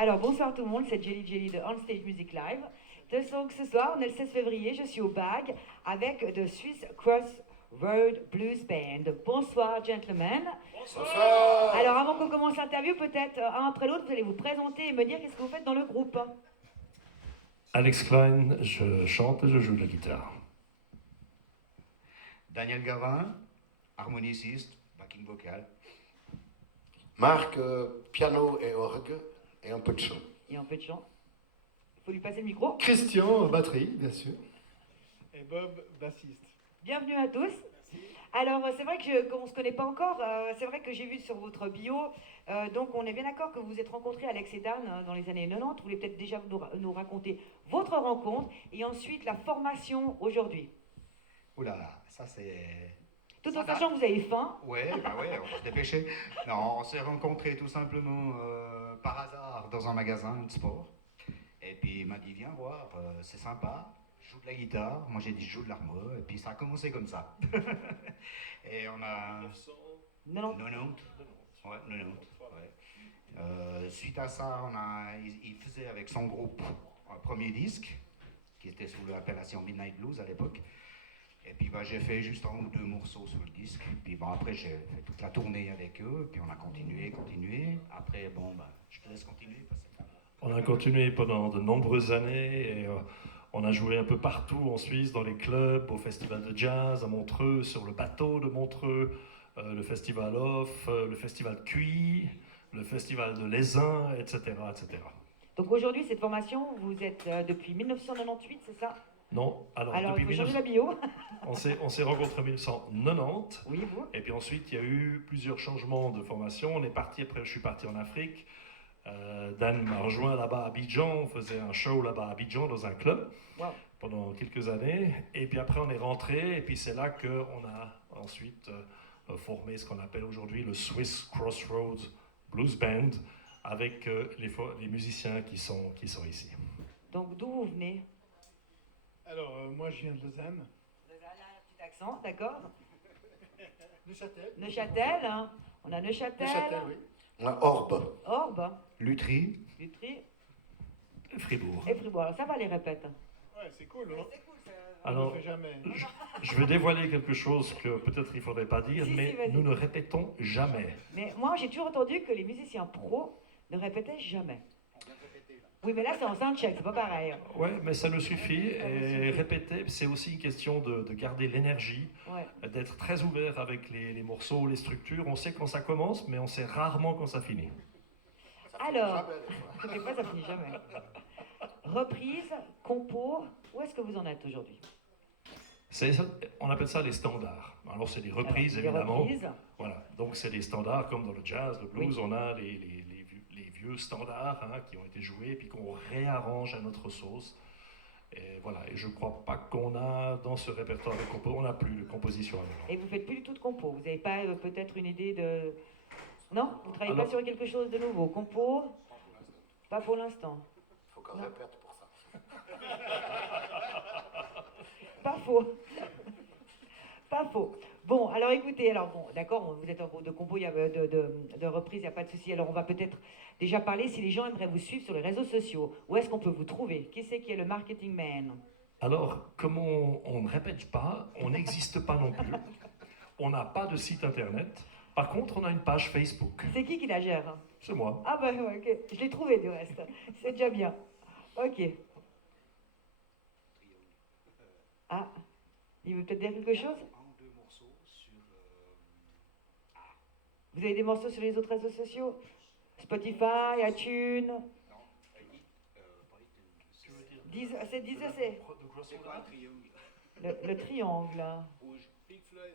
Alors, bonsoir tout le monde, c'est Jelly Jelly de On Stage Music Live. Donc, ce soir, on est le 16 février, je suis au BAG avec The Swiss Crossroad Blues Band. Bonsoir, gentlemen. Bonsoir. Alors, avant qu'on commence l'interview, peut-être un après l'autre, vous allez vous présenter et me dire qu'est-ce que vous faites dans le groupe. Alex Klein, je chante et je joue de la guitare. Daniel Gavin, harmoniciste, backing vocal. Marc, piano et orgue, et un peu de chant. Et un peu de chant. Il faut lui passer le micro. Christian, batterie, bien sûr. Et Bob, bassiste. Bienvenue à tous. Merci. Alors, c'est vrai qu'on ne se connaît pas encore. C'est vrai que j'ai vu sur votre bio. Donc, on est bien d'accord que vous vous êtes rencontrés, Alex et Dan, dans les années 90. Vous voulez peut-être déjà nous raconter votre rencontre et ensuite la formation aujourd'hui. Oula, ça c'est... Tout en sachant que vous avez faim. Ouais, on va se dépêcher. Non, on s'est rencontrés tout simplement par hasard dans un magasin de sport. Et puis il m'a dit, viens voir, c'est sympa. Je joue de la guitare, moi j'ai dit je joue de l'harmonie, et puis ça a commencé comme ça. Et on a... 90. 90. Ouais, 90. Ouais. Suite à ça, il faisait avec son groupe un premier disque, qui était sous l'appellation Midnight Blues à l'époque. Et puis j'ai fait juste un ou deux morceaux sur le disque. Puis après j'ai fait toute la tournée avec eux, puis on a continué. Après je te laisse continuer parce que... On a continué pendant de nombreuses années et on a joué un peu partout en Suisse, dans les clubs, au festival de jazz, à Montreux, sur le bateau de Montreux, le festival Off, le festival Cuy, le festival de l'Aisin, etc., etc. Donc aujourd'hui, cette formation, vous êtes depuis 1998, c'est ça? Non, alors il depuis faut changer la bio. on s'est rencontrés en 1990. Oui, vous. Et puis ensuite, il y a eu plusieurs changements de formation. On est parti, après je suis parti en Afrique. Dan m'a rejoint là-bas à Abidjan. On faisait un show là-bas à Abidjan dans un club pendant quelques années. Et puis après, on est rentré. Et puis c'est là qu'on a ensuite formé ce qu'on appelle aujourd'hui le Swiss Crossroads Blues Band avec les musiciens qui sont ici. Donc d'où vous venez? Alors, moi je viens de Lausanne. Lausanne, un petit accent, d'accord. Neuchâtel. Neuchâtel, hein. On a Neuchâtel. Neuchâtel, oui. On a Orbe. Orbe. Lutry. Lutry. Fribourg. Et Fribourg. Alors ça va, les répètes. Ouais, c'est cool, hein. C'est cool, ça. On Alors, ne fait jamais. je vais dévoiler quelque chose que peut-être il ne faudrait pas dire, Si, mais vas-y. nous ne répétons jamais. Mais moi, j'ai toujours entendu que les musiciens pros ne répétaient jamais. Oui, mais là, c'est en soundcheck, c'est pas pareil. Oui, mais ça nous suffit. Et répéter, c'est aussi une question de garder l'énergie, Ouais. d'être très ouvert avec les morceaux, les structures. On sait quand ça commence, mais on sait rarement quand ça finit. Alors, des fois, ça finit jamais. Reprise, compo, où est-ce que vous en êtes aujourd'hui? On appelle ça les standards. Alors, c'est des reprises, Alors, des évidemment. reprises. Voilà. Donc, c'est des standards comme dans le jazz, le blues. Oui. On a les vieux standards qui ont été joués et puis qu'on réarrange à notre sauce. Et voilà. Et je ne crois pas qu'on a dans ce répertoire de compo, on n'a plus de composition. Et vous faites plus du tout de compo. Vous n'avez pas peut-être une idée de... Non? Vous travaillez Alors- pas sur quelque chose de nouveau? Compo? Pas pour l'instant. Il faut qu'on Non. répète pour ça. Pas faux. Pas faux. Bon, alors écoutez, d'accord, vous êtes en groupe de compo, il y a de reprise, il n'y a pas de souci. Alors on va peut-être déjà parler si les gens aimeraient vous suivre sur les réseaux sociaux. Où est-ce qu'on peut vous trouver? Qui c'est qui est le marketing man? Alors, comme on ne répète pas, on n'existe pas non plus. On n'a pas de site internet. Par contre, on a une page Facebook. C'est qui la gère? C'est moi. Ah bah ouais, ok, je l'ai trouvé du reste. C'est déjà bien. Ok. Ah, il veut peut-être dire quelque chose? Un ou deux morceaux sur... Vous avez des morceaux sur les autres réseaux sociaux? Spotify, iTunes, Non, pas iTunes. C'est Deezer, c'est C'est quoi un triangle? le triangle. Rouge. Pink Floyd.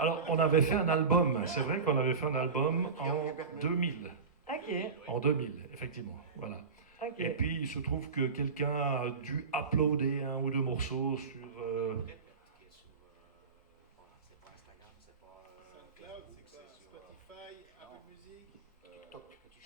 Alors, on avait fait un album. C'est vrai qu'on avait fait un album en 2000. Ok, En 2000, effectivement. Voilà. ok. Et puis, il se trouve que quelqu'un a dû uploader un ou deux morceaux sur... Qui est sur... c'est pas Instagram, c'est pas... SoundCloud, c'est quoi? Spotify, Apple Music.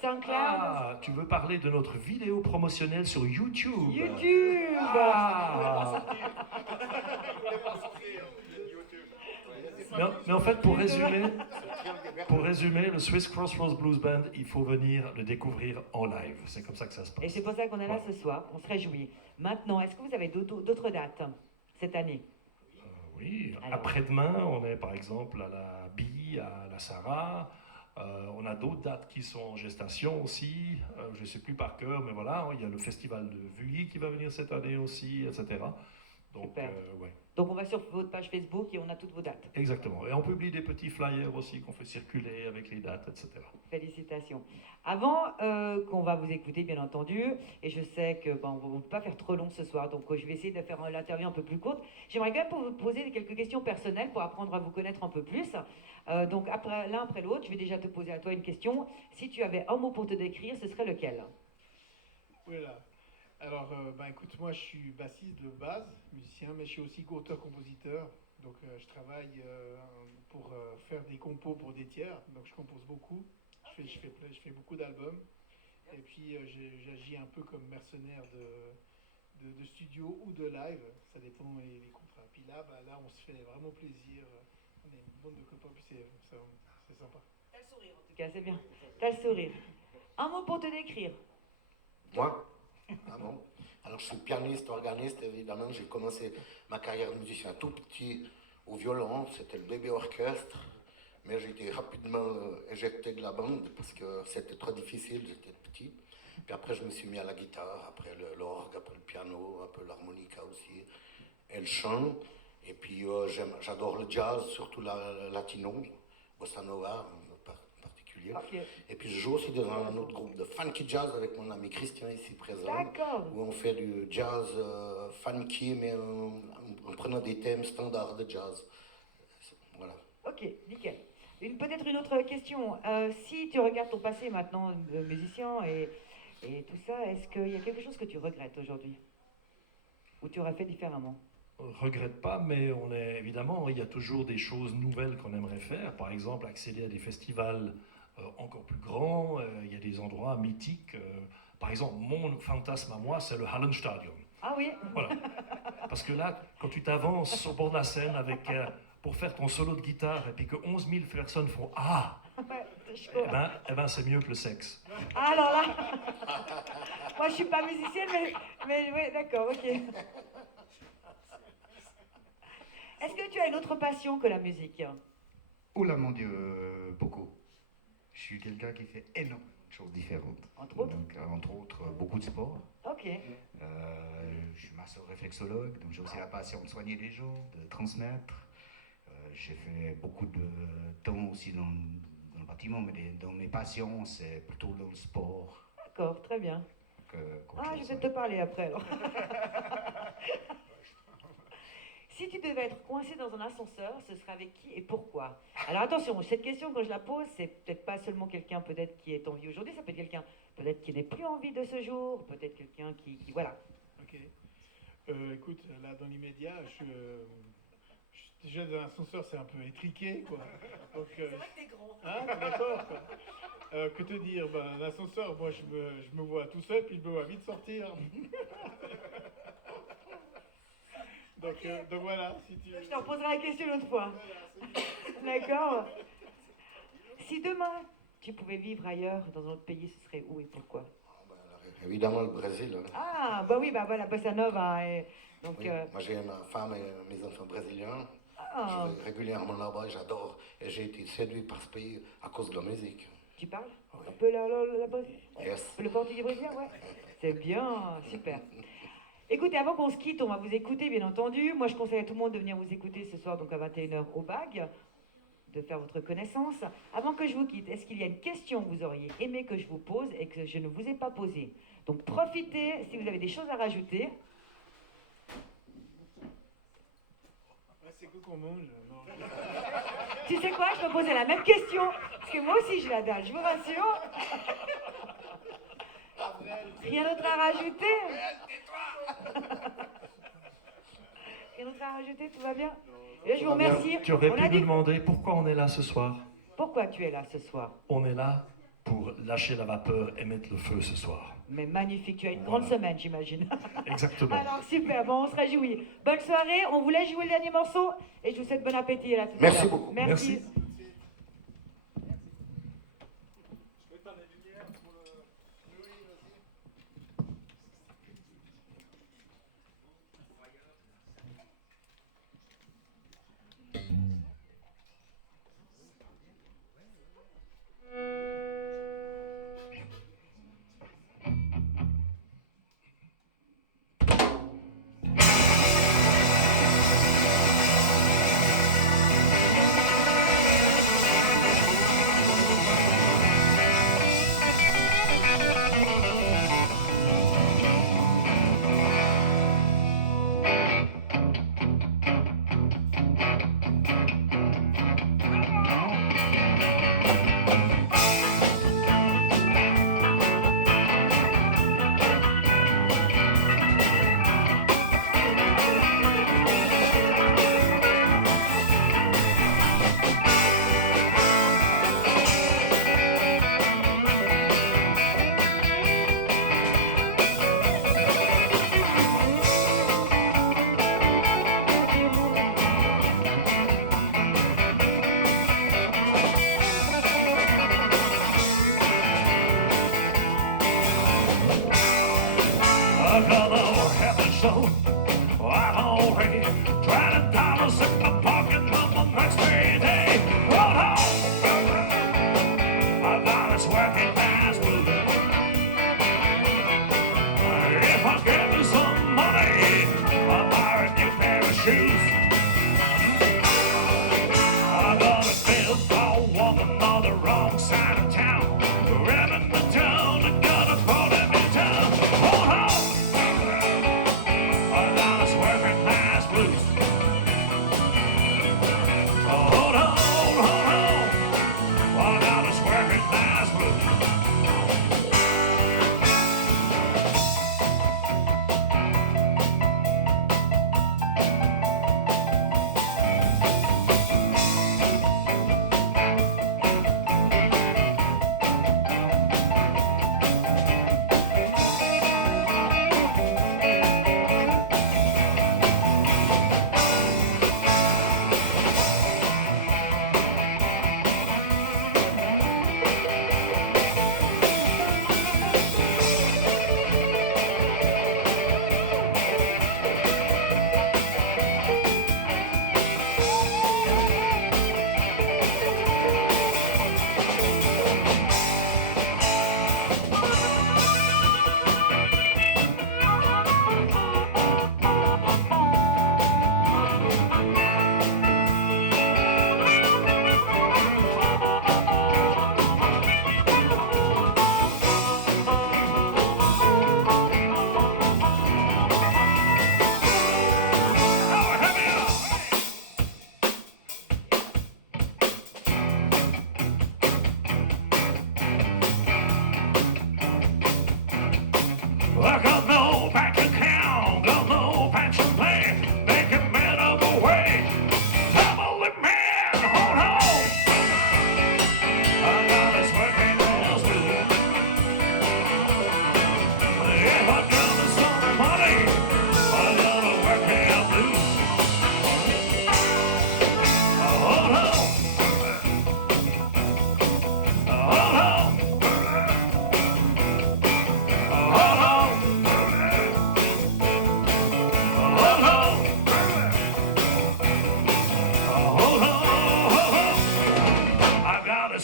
SoundCloud, Ah, tu veux parler de notre vidéo promotionnelle sur YouTube? YouTube. Ah. Mais en fait, pour résumer, Pour résumer, le Swiss Crossroads Blues Band, il faut venir le découvrir en live. C'est comme ça que ça se passe. Et c'est pour ça qu'on est là ce soir, on se réjouit. Maintenant, est-ce que vous avez d'autres dates cette année? Oui, Alors. après-demain, on est par exemple à la Bille, à la Sarah. On a d'autres dates qui sont en gestation aussi. Je ne sais plus par cœur, mais voilà, il y a le festival de Vuilly qui va venir cette année aussi, etc. Donc, Super. ouais. Donc on va sur votre page Facebook et on a toutes vos dates. Exactement. Et on publie des petits flyers aussi qu'on fait circuler avec les dates, etc. Félicitations. Avant qu'on va vous écouter, bien entendu, et je sais que on ne va pas faire trop long ce soir, donc je vais essayer de faire l'interview un peu plus courte. J'aimerais quand même vous poser quelques questions personnelles pour apprendre à vous connaître un peu plus. Donc l'un après l'autre, je vais déjà te poser à toi une question. Si tu avais un mot pour te décrire, ce serait lequel? Voilà. Alors, écoute, moi je suis bassiste de base, musicien, mais je suis aussi auteur-compositeur. Donc je travaille pour faire des compos pour des tiers, donc je compose beaucoup. Je fais beaucoup d'albums. Et puis j'agis un peu comme mercenaire de studio ou de live, ça dépend les contrats. Puis là, on se fait vraiment plaisir. On est une bande de copains, puis c'est sympa. T'as le sourire en tout cas, c'est bien. T'as le sourire. Un mot pour te décrire. Moi? Ah bon? Alors je suis pianiste, organiste, évidemment. J'ai commencé ma carrière de musicien tout petit au violon, c'était le bébé orchestre. Mais j'ai été rapidement éjecté de la bande parce que c'était trop difficile, j'étais petit. Puis après je me suis mis à la guitare, après l'orgue, après le piano, un peu l'harmonica aussi, et le chant. Et puis j'adore le jazz, surtout latino, bossa nova en particulier. Ok. Et puis je joue aussi dans un autre groupe de funky jazz avec mon ami Christian ici présent. D'accord. Où on fait du jazz funky, mais en prenant des thèmes standards de jazz. Voilà. Ok, nickel. Peut-être une autre question. Si tu regardes ton passé maintenant, musicien et tout ça, est-ce qu'il y a quelque chose que tu regrettes aujourd'hui? Ou tu aurais fait différemment? Regrette pas, mais évidemment, il y a toujours des choses nouvelles qu'on aimerait faire. Par exemple, accéder à des festivals encore plus grands. Il y a des endroits mythiques. Par exemple, mon fantasme à moi, c'est le Hallenstadion. Ah oui. Voilà. Parce que là, quand tu t'avances au bord de la scène pour faire ton solo de guitare et puis que 11 000 personnes font « Ah !» Ouais, c'est chaud. Eh ben, c'est mieux que le sexe. Alors là, moi je suis pas musicienne, mais oui, d'accord, ok. Est-ce que tu as une autre passion que la musique? Oula mon Dieu, beaucoup. Je suis quelqu'un qui fait énormément de choses différentes. Entre autres? Donc, entre autres, beaucoup de sport. Ok. Je suis masso-réflexologue, donc j'ai aussi la passion de soigner les gens, de transmettre. J'ai fait beaucoup de temps aussi dans le bâtiment, mais dans mes passions, c'est plutôt dans le sport. D'accord, très bien. Ah, je vais te parler après alors. Si tu devais être coincé dans un ascenseur, ce serait avec qui et pourquoi? Alors attention, cette question quand je la pose, c'est peut-être pas seulement quelqu'un peut-être qui est en vie aujourd'hui, ça peut être quelqu'un peut-être qui n'est plus en vie de ce jour, peut-être quelqu'un qui voilà. Ok. Écoute, là dans l'immédiat, déjà dans l'ascenseur c'est un peu étriqué quoi. Donc, C'est vrai que t'es grand. hein, t'es d'accord quoi. Que te dire, l'ascenseur, moi je me vois tout seul puis je me vois vite sortir. Donc voilà, si tu... Je te reposerai la question une autre fois. D'accord. Si demain tu pouvais vivre ailleurs, dans un autre pays, ce serait où et pourquoi? Alors, évidemment le Brésil. Hein. Ah, bah oui, bah voilà, bossa nova. Donc, Oui, moi j'ai ma femme et mes enfants brésiliens. ah, Je vais régulièrement là-bas et j'adore. Et j'ai été séduit par ce pays à cause de la musique. tu parles Oui. un peu Yes. le portugais brésilien, ouais. C'est bien, super. Écoutez, avant qu'on se quitte, on va vous écouter, bien entendu. Moi, je conseille à tout le monde de venir vous écouter ce soir, donc à 21h au BAG, de faire votre connaissance. Avant que je vous quitte, est-ce qu'il y a une question que vous auriez aimé que je vous pose et que je ne vous ai pas posée? Donc profitez, si vous avez des choses à rajouter. Ouais, c'est quoi qu'on mange? Non. Tu sais quoi, je me posais la même question, parce que moi aussi j'ai la dalle, je vous rassure. Rien d'autre à rajouter? Rien d'autre à rajouter, tout va bien? Et là, je vous remercie. Tu aurais On pu a nous dit demander pourquoi on est là ce soir. pourquoi tu es là ce soir. On est là pour lâcher la vapeur et mettre le feu ce soir. Mais magnifique, tu as une grande Voilà. semaine, j'imagine. Exactement. Alors super, bon, on se réjouit. Bonne soirée, on vous laisse jouer le dernier morceau et je vous souhaite bon appétit là tout à Merci l'heure. beaucoup. Merci. Merci.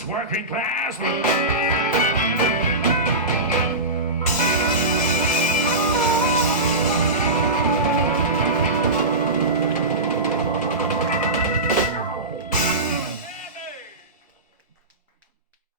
Working class.